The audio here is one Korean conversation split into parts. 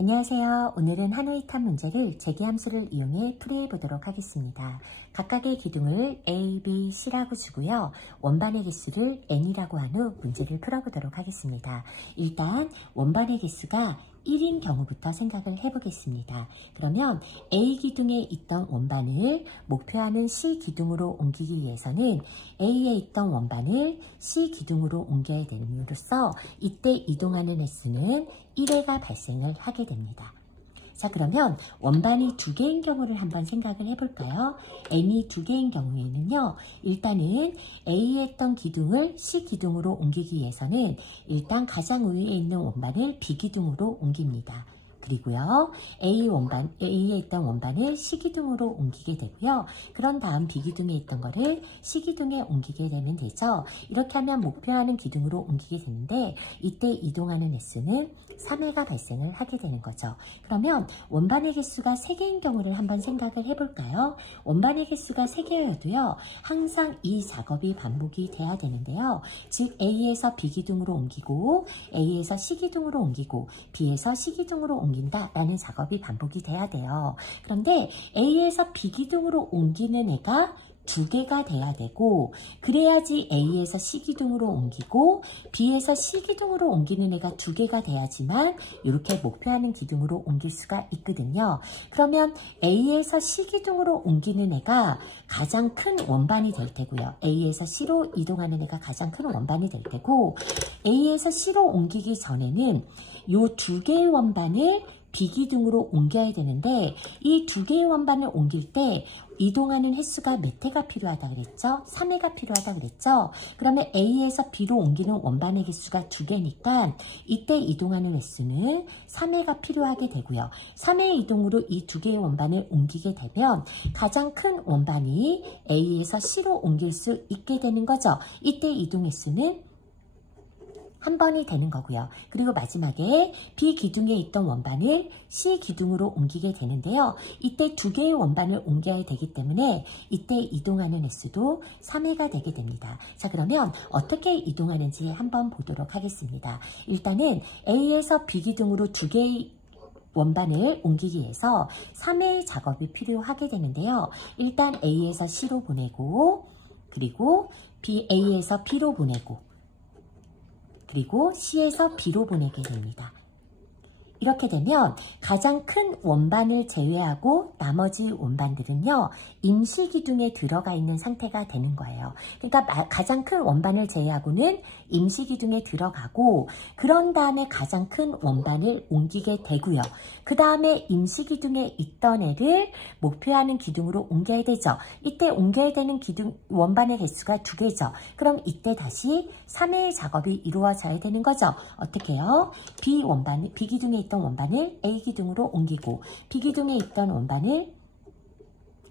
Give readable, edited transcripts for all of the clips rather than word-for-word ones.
안녕하세요. 오늘은 하노이탑 문제를 재기함수를 이용해 풀이해 보도록 하겠습니다. 각각의 기둥을 A, B, C라고 주고요. 원반의 개수를 N이라고 한 후 문제를 풀어보도록 하겠습니다. 일단 원반의 개수가 1인 경우부터 생각을 해보겠습니다. 그러면 A 기둥에 있던 원반을 목표하는 C 기둥으로 옮기기 위해서는 A에 있던 원반을 C 기둥으로 옮겨야 됨으로써 이때 이동하는 횟수는 1회가 발생을 하게 됩니다. 자, 그러면 원반이 두 개인 경우를 한번 생각을 해볼까요? N이 두 개인 경우에는요, 일단은 A에 있던 기둥을 C 기둥으로 옮기기 위해서는 일단 가장 위에 있는 원반을 B 기둥으로 옮깁니다. 그리고요, A에 있던 원반을 C 기둥으로 옮기게 되고요. 그런 다음 B 기둥에 있던 거를 C 기둥에 옮기게 되면 되죠. 이렇게 하면 목표하는 기둥으로 옮기게 되는데 이때 이동하는 횟수는 3회가 발생을 하게 되는 거죠. 그러면 원반의 개수가 3개인 경우를 한번 생각을 해볼까요? 원반의 개수가 3개여도요. 항상 이 작업이 반복이 돼야 되는데요. 즉 A에서 B 기둥으로 옮기고 A에서 C 기둥으로 옮기고 B에서 C 기둥으로 옮긴다라는 작업이 반복이 돼야 돼요. 그런데 A에서 B 기둥으로 옮기는 애가 2개가 돼야 되고 그래야지 A에서 C 기둥으로 옮기고 B에서 C 기둥으로 옮기는 애가 2개가 돼야지만 이렇게 목표하는 기둥으로 옮길 수가 있거든요. 그러면 A에서 C 기둥으로 옮기는 애가 가장 큰 원반이 될 테고요. A에서 C로 이동하는 애가 가장 큰 원반이 될 테고 A에서 C로 옮기기 전에는 이 2개의 원반을 B 기둥으로 옮겨야 되는데 이 2개의 원반을 옮길 때 이동하는 횟수가 몇 회가 필요하다 그랬죠? 3회가 필요하다 그랬죠? 그러면 A에서 B로 옮기는 원반의 개수가 2개니까 이때 이동하는 횟수는 3회가 필요하게 되고요. 3회 이동으로 이 2개의 원반을 옮기게 되면 가장 큰 원반이 A에서 C로 옮길 수 있게 되는 거죠. 이때 이동 횟수는 한 번이 되는 거고요. 그리고 마지막에 B 기둥에 있던 원반을 C 기둥으로 옮기게 되는데요. 이때 2개의 원반을 옮겨야 되기 때문에 이때 이동하는 횟수도 3회가 되게 됩니다. 자, 그러면 어떻게 이동하는지 한번 보도록 하겠습니다. 일단은 A에서 B 기둥으로 2개의 원반을 옮기기 위해서 3회의 작업이 필요하게 되는데요. 일단 A에서 C로 보내고 그리고 A에서 B로 보내고 그리고 C에서 B로 보내게 됩니다. 이렇게 되면 가장 큰 원반을 제외하고 나머지 원반들은요. 임시 기둥에 들어가 있는 상태가 되는 거예요. 그러니까 가장 큰 원반을 제외하고는 임시 기둥에 들어가고 그런 다음에 가장 큰 원반을 옮기게 되고요. 그 다음에 임시 기둥에 있던 애를 목표하는 기둥으로 옮겨야 되죠. 이때 옮겨야 되는 원반의 개수가 2개죠. 그럼 이때 다시 3회의 작업이 이루어져야 되는 거죠. 어떻게 해요? B 기둥에 있던 원반을 A 기둥으로 옮기고 B 기둥에 있던 원반을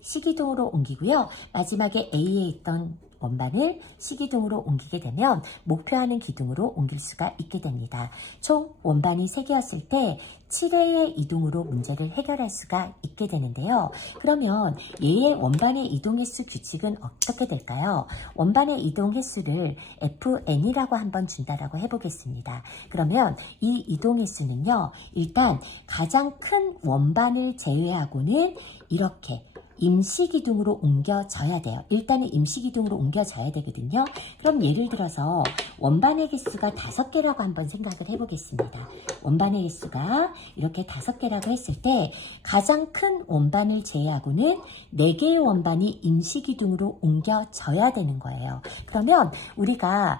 C 기둥으로 옮기고요. 마지막에 A에 있던 원반을 C 기둥으로 옮기게 되면 목표하는 기둥으로 옮길 수가 있게 됩니다. 총 원반이 3개였을 때 7회의 이동으로 문제를 해결할 수가 있게 되는데요. 그러면 얘의 원반의 이동 횟수 규칙은 어떻게 될까요? 원반의 이동 횟수를 FN이라고 한번 준다라고 해보겠습니다. 그러면 이 이동 횟수는요. 일단 가장 큰 원반을 제외하고는 이렇게 임시기둥으로 옮겨져야 돼요. 일단은 임시기둥으로 옮겨져야 되거든요. 그럼 예를 들어서 원반의 개수가 5개라고 한번 생각을 해보겠습니다. 원반의 개수가 이렇게 5개라고 했을 때 가장 큰 원반을 제외하고는 4개의 원반이 임시기둥으로 옮겨져야 되는 거예요. 그러면 우리가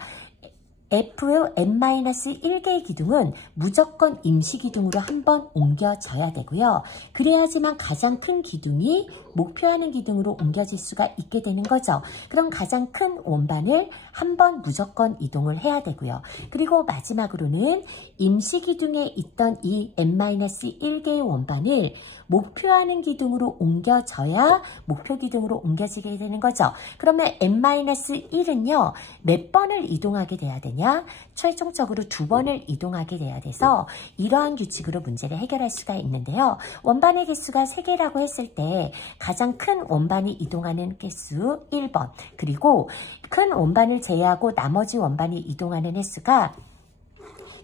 Fn-1개의 기둥은 무조건 임시기둥으로 한번 옮겨져야 되고요. 그래야지만 가장 큰 기둥이 목표하는 기둥으로 옮겨질 수가 있게 되는 거죠. 그럼 가장 큰 원반을 한번 무조건 이동을 해야 되고요. 그리고 마지막으로는 임시기둥에 있던 이 n-1개의 원반을 목표하는 기둥으로 옮겨져야 목표 기둥으로 옮겨지게 되는 거죠. 그러면 n-1은요. 몇 번을 이동하게 돼야 되냐? 최종적으로 2번을 이동하게 돼야 돼서 이러한 규칙으로 문제를 해결할 수가 있는데요. 원반의 개수가 3개라고 했을 때 가장 큰 원반이 이동하는 개수 1번 그리고 큰 원반을 제외하고 나머지 원반이 이동하는 횟수가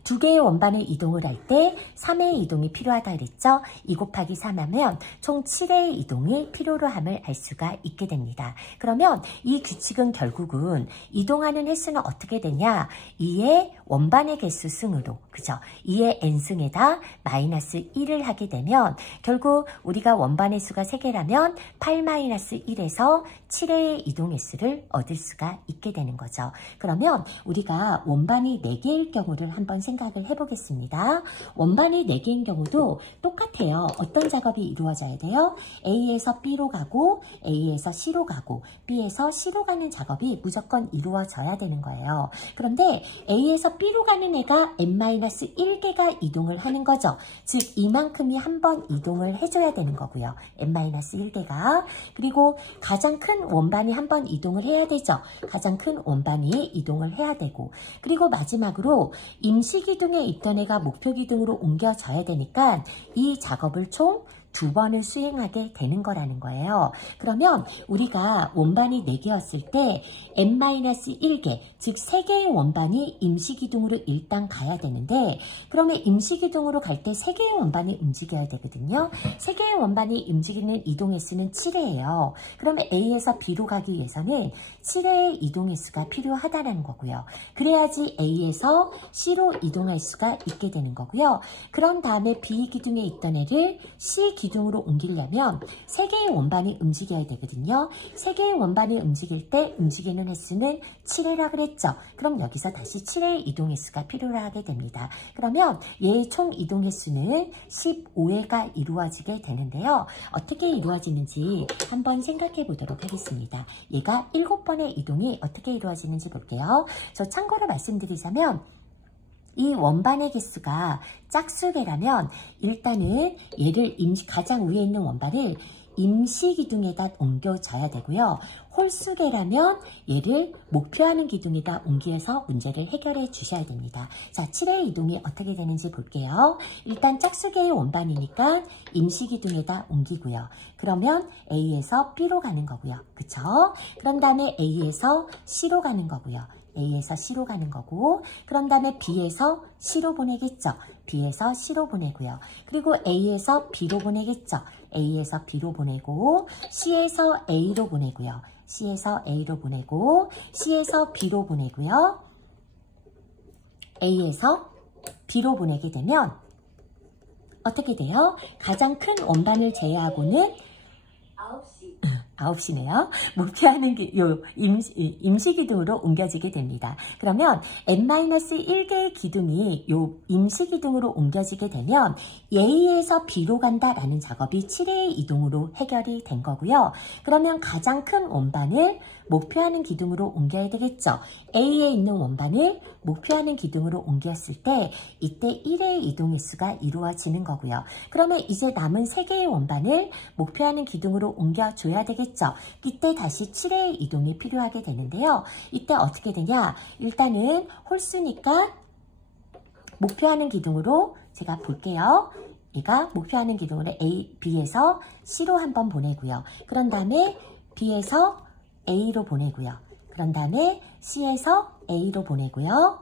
두 개의 원반을 이동을 할 때 3회의 이동이 필요하다 그랬죠? 2 곱하기 3하면 총 7회의 이동이 필요로 함을 알 수가 있게 됩니다. 그러면 이 규칙은 결국은 이동하는 횟수는 어떻게 되냐? 2의 원반의 개수 승으로, 그죠? 2의 n승에다 마이너스 1을 하게 되면 결국 우리가 원반의 수가 3개라면 8-1에서 7회의 이동 횟수를 얻을 수가 있게 되는 거죠. 그러면 우리가 원반이 4개일 경우를 한번 생각을 해보겠습니다. 원반이 4개인 경우도 똑같아요. 어떤 작업이 이루어져야 돼요? A에서 B로 가고 A에서 C로 가고 B에서 C로 가는 작업이 무조건 이루어져야 되는 거예요. 그런데 A에서 B로 가는 애가 n-1개가 이동을 하는 거죠. 즉 이만큼이 한 번 이동을 해줘야 되는 거고요. n-1개가. 그리고 가장 큰 원반이 한 번 이동을 해야 되죠. 가장 큰 원반이 이동을 해야 되고, 그리고 마지막으로 임시기둥에 있던 애가 목표기둥으로 옮겨져야 되니까 이 작업을 총 2번을 수행하게 되는 거라는 거예요. 그러면 우리가 원반이 4개였을 때 n-1개, 즉 3개의 원반이 임시기둥으로 일단 가야 되는데, 그러면 임시기둥으로 갈 때 3개의 원반이 움직여야 되거든요. 3개의 원반이 움직이는 이동 횟수는 7회예요. 그러면 A에서 B로 가기 위해서는 7회의 이동 횟수가 필요하다는 거고요. 그래야지 A에서 C로 이동할 수가 있게 되는 거고요. 그런 다음에 B 기둥에 있던 애를 C 기둥으로 옮기려면 3개의 원반이 움직여야 되거든요. 3개의 원반이 움직일 때 움직이는 횟수는 7회라 그랬죠. 그럼 여기서 다시 7회의 이동 횟수가 필요하게 됩니다. 그러면 얘의 총 이동 횟수는 15회가 이루어지게 되는데요. 어떻게 이루어지는지 한번 생각해 보도록 하겠습니다. 얘가 7번의 이동이 어떻게 이루어지는지 볼게요. 저 참고로 말씀드리자면 이 원반의 개수가 짝수배라면 일단은 얘를 가장 위에 있는 원반을 임시기둥에다 옮겨줘야 되고요. 홀수계라면 얘를 목표하는 기둥에다 옮겨서 문제를 해결해 주셔야 됩니다. 자, 7회의 이동이 어떻게 되는지 볼게요. 일단 짝수계의 원반이니까 임시기둥에다 옮기고요. 그러면 A에서 B로 가는 거고요. 그쵸? 그런 다음에 A에서 C로 가는 거고요. A에서 C로 가는 거고, 그런 다음에 B에서 C로 보내겠죠. B에서 C로 보내고요. 그리고 A에서 B로 보내겠죠. A에서 B로 보내고, C에서 A로 보내고요. C에서 A로 보내고, C에서 B로 보내고요. A에서 B로 보내게 되면 어떻게 돼요? 가장 큰 원반을 제외하고는 9시네요. 목표하는 임시기둥으로 옮겨지게 됩니다. 그러면 n-1개의 기둥이 임시기둥으로 옮겨지게 되면 A에서 B로 간다라는 작업이 7회의 이동으로 해결이 된 거고요. 그러면 가장 큰 원반을 목표하는 기둥으로 옮겨야 되겠죠. A에 있는 원반을 목표하는 기둥으로 옮겼을 때 이때 1회의 이동 횟수가 이루어지는 거고요. 그러면 이제 남은 3개의 원반을 목표하는 기둥으로 옮겨줘야 되겠죠. 이때 다시 7회의 이동이 필요하게 되는데요. 이때 어떻게 되냐? 일단은 홀수니까 목표하는 기둥으로 제가 볼게요. 얘가 목표하는 기둥으로 B에서 C로 한번 보내고요. 그런 다음에 B에서 A로 보내고요. 그런 다음에 C에서 A로 보내고요.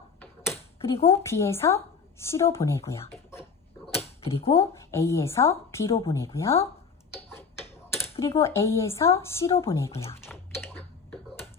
그리고 B에서 C로 보내고요. 그리고 A에서 B로 보내고요. 그리고 A에서 C로 보내고요.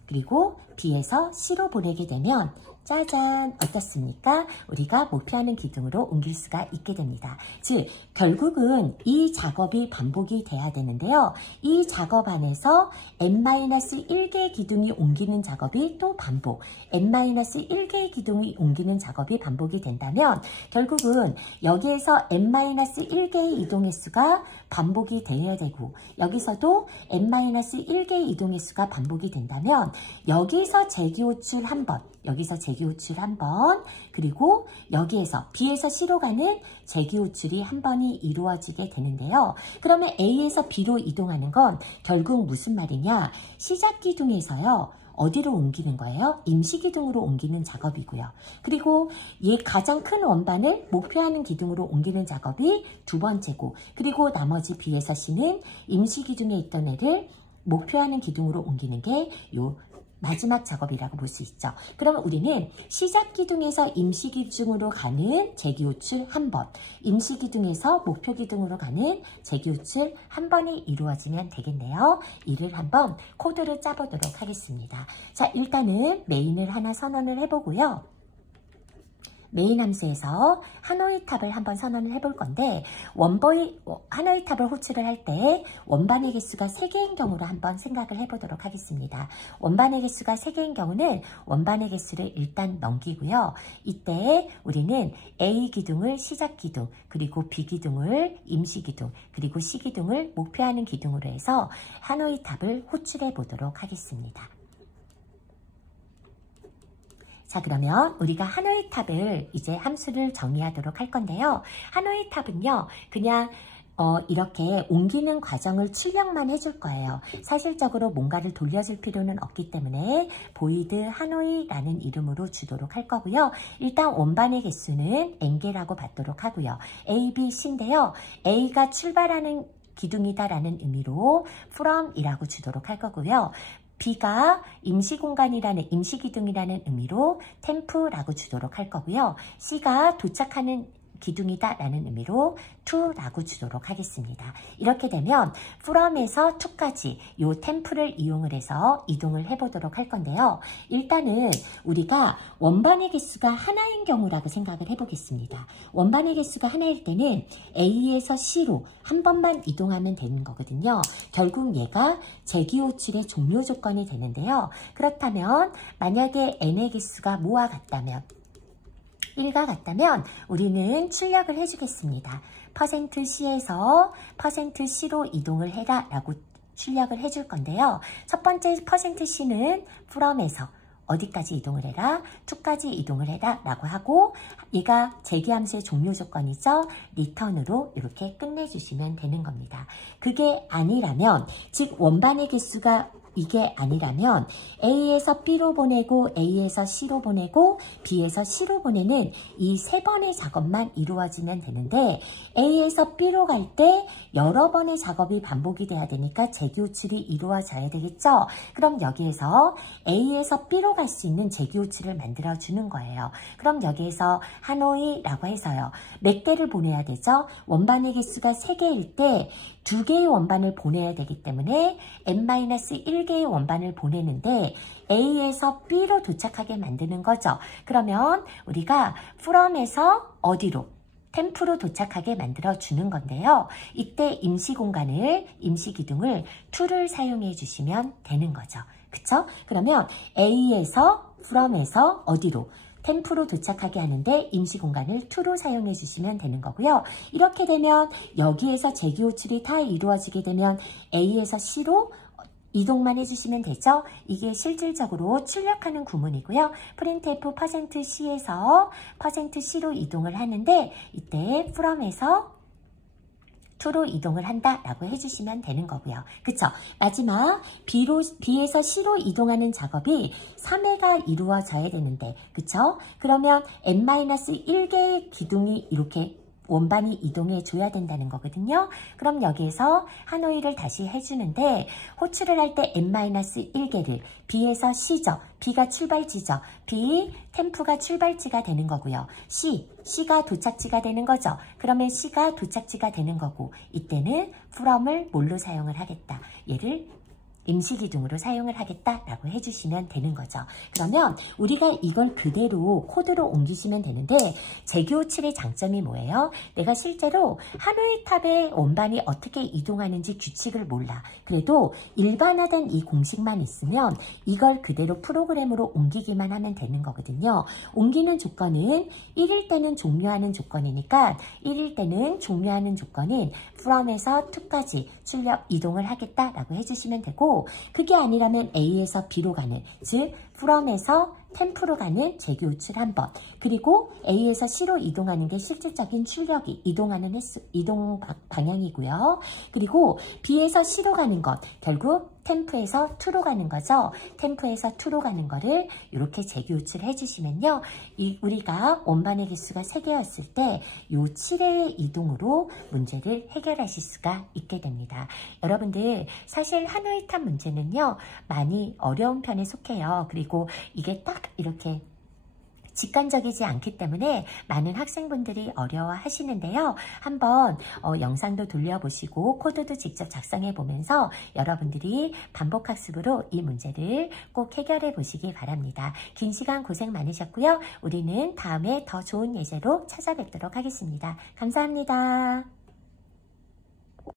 그리고 B에서 C로 보내게 되면 짜잔, 어떻습니까? 우리가 목표하는 기둥으로 옮길 수가 있게 됩니다. 즉 결국은 이 작업이 반복이 돼야 되는데요. 이 작업 안에서 n-1개의 기둥이 옮기는 작업이 또 반복, n-1개의 기둥이 옮기는 작업이 반복이 된다면 결국은 여기에서 n-1개의 이동 횟수가 반복이 되어야 되고, 여기서도 n-1개의 이동 횟수가 반복이 된다면 여기서 재기호출 한번, 여기서 재기호출 한 번, 그리고 여기에서 B에서 C로 가는 재기호출이 한 번이 이루어지게 되는데요. 그러면 A에서 B로 이동하는 건 결국 무슨 말이냐? 시작기둥에서요. 어디로 옮기는 거예요? 임시기둥으로 옮기는 작업이고요. 그리고 얘 가장 큰 원반을 목표하는 기둥으로 옮기는 작업이 두 번째고, 그리고 나머지 B에서 C는 임시기둥에 있던 애를 목표하는 기둥으로 옮기는 게 요 마지막 작업이라고 볼 수 있죠. 그러면 우리는 시작기둥에서 임시기둥으로 가는 재기호출 한 번, 임시기둥에서 목표기둥으로 가는 재기호출 한 번이 이루어지면 되겠네요. 이를 한번 코드로 짜보도록 하겠습니다. 자, 일단은 메인을 하나 선언을 해보고요. 메인 함수에서 하노이 탑을 한번 선언을 해볼 건데 하노이 탑을 호출을 할 때 원반의 개수가 3개인 경우로 한번 생각을 해보도록 하겠습니다. 원반의 개수가 3개인 경우는 원반의 개수를 일단 넘기고요. 이때 우리는 A 기둥을 시작 기둥, 그리고 B 기둥을 임시 기둥, 그리고 C 기둥을 목표하는 기둥으로 해서 하노이 탑을 호출해 보도록 하겠습니다. 자, 그러면 우리가 하노이 탑을 이제 함수를 정의하도록 할 건데요. 하노이 탑은요, 그냥 이렇게 옮기는 과정을 출력만 해줄 거예요. 사실적으로 뭔가를 돌려줄 필요는 없기 때문에 보이드 하노이라는 이름으로 주도록 할 거고요. 일단 원반의 개수는 n개라고 받도록 하고요. A, B, C인데요. A가 출발하는 기둥이다라는 의미로 from이라고 주도록 할 거고요. B가 임시기둥이라는 의미로 temp라고 주도록 할 거고요. C가 도착하는 기둥이다 라는 의미로 to라고 주도록 하겠습니다. 이렇게 되면 from에서 to까지 이 temp를 이용을 해서 이동을 해보도록 할 건데요. 일단은 우리가 원반의 개수가 하나인 경우라고 생각을 해보겠습니다. 원반의 개수가 하나일 때는 A에서 C로 한 번만 이동하면 되는 거거든요. 결국 얘가 재기호출의 종료 조건이 되는데요. 그렇다면 만약에 n의 개수가 뭐와 같다면 1과 같다면 우리는 출력을 해주겠습니다. %C에서 %C로 이동을 해라 라고 출력을 해줄 건데요. 첫 번째 %C는 from에서 어디까지 이동을 해라? 2까지 이동을 해라 라고 하고 얘가 재기함수의 종료 조건이죠. return으로 이렇게 끝내주시면 되는 겁니다. 그게 아니라면, 즉 원반의 개수가 이게 아니라면 A에서 B로 보내고 A에서 C로 보내고 B에서 C로 보내는 이 3번의 작업만 이루어지면 되는데 A에서 B로 갈 때 여러 번의 작업이 반복이 돼야 되니까 재기호출이 이루어져야 되겠죠. 그럼 여기에서 A에서 B로 갈 수 있는 재기호출을 만들어 주는 거예요. 그럼 여기에서 하노이라고 해서요. 몇 개를 보내야 되죠? 원반의 개수가 3개일 때 2개의 원반을 보내야 되기 때문에 n-1개의 원반을 보내는데 A에서 B로 도착하게 만드는 거죠. 그러면 우리가 from에서 어디로? temp로 도착하게 만들어 주는 건데요. 이때 임시기둥을 to를 사용해 주시면 되는 거죠. 그쵸? 그러면 A에서 from에서 어디로? temp로 도착하게 하는데 임시공간을 to로 사용해 주시면 되는 거고요. 이렇게 되면 여기에서 재기호출이 다 이루어지게 되면 A에서 C로 이동만 해주시면 되죠. 이게 실질적으로 출력하는 구문이고요. printf %C에서 %C로 이동을 하는데 이때 from에서 to로 이동을 한다라고 해주시면 되는 거고요. 그쵸? 마지막 B에서 C로 이동하는 작업이 3회가 이루어져야 되는데 그쵸? 그러면 n-1개의 기둥이 이렇게 원반이 이동해 줘야 된다는 거거든요. 그럼 여기에서 하노이를 다시 해주는데 호출을 할 때 n-1개를 B에서 C죠. B가 출발지죠. B, temp가 출발지가 되는 거고요. C가 도착지가 되는 거죠. 그러면 C가 도착지가 되는 거고 이때는 from을 뭘로 사용을 하겠다. 얘를 임시기둥으로 사용을 하겠다라고 해주시면 되는 거죠. 그러면 우리가 이걸 그대로 코드로 옮기시면 되는데 재기호출의 장점이 뭐예요? 내가 실제로 하노이 탑의 원반이 어떻게 이동하는지 규칙을 몰라. 그래도 일반화된 이 공식만 있으면 이걸 그대로 프로그램으로 옮기기만 하면 되는 거거든요. 옮기는 조건은 1일 때는 종료하는 조건이니까 1일 때는 종료하는 조건인 from에서 to까지 출력 이동을 하겠다라고 해주시면 되고 그게 아니라면 A에서 B로 가는, 즉 from에서 temp로 가는 재기호출 한 번, 그리고 A에서 C로 이동하는 게 실질적인 출력이 이동 방향이고요. 그리고 B에서 C로 가는 것, 결국 템프에서 투로 가는 거죠. 템프에서 투로 가는 거를 이렇게 재교출을 해주시면요. 우리가 원반의 개수가 3개였을 때 이 7의 이동으로 문제를 해결하실 수가 있게 됩니다. 여러분들 사실 하노이탑 문제는요. 많이 어려운 편에 속해요. 그리고 이게 딱 이렇게 직관적이지 않기 때문에 많은 학생분들이 어려워하시는데요. 한번 영상도 돌려보시고 코드도 직접 작성해 보면서 여러분들이 반복학습으로 이 문제를 꼭 해결해 보시기 바랍니다. 긴 시간 고생 많으셨고요. 우리는 다음에 더 좋은 예제로 찾아뵙도록 하겠습니다. 감사합니다.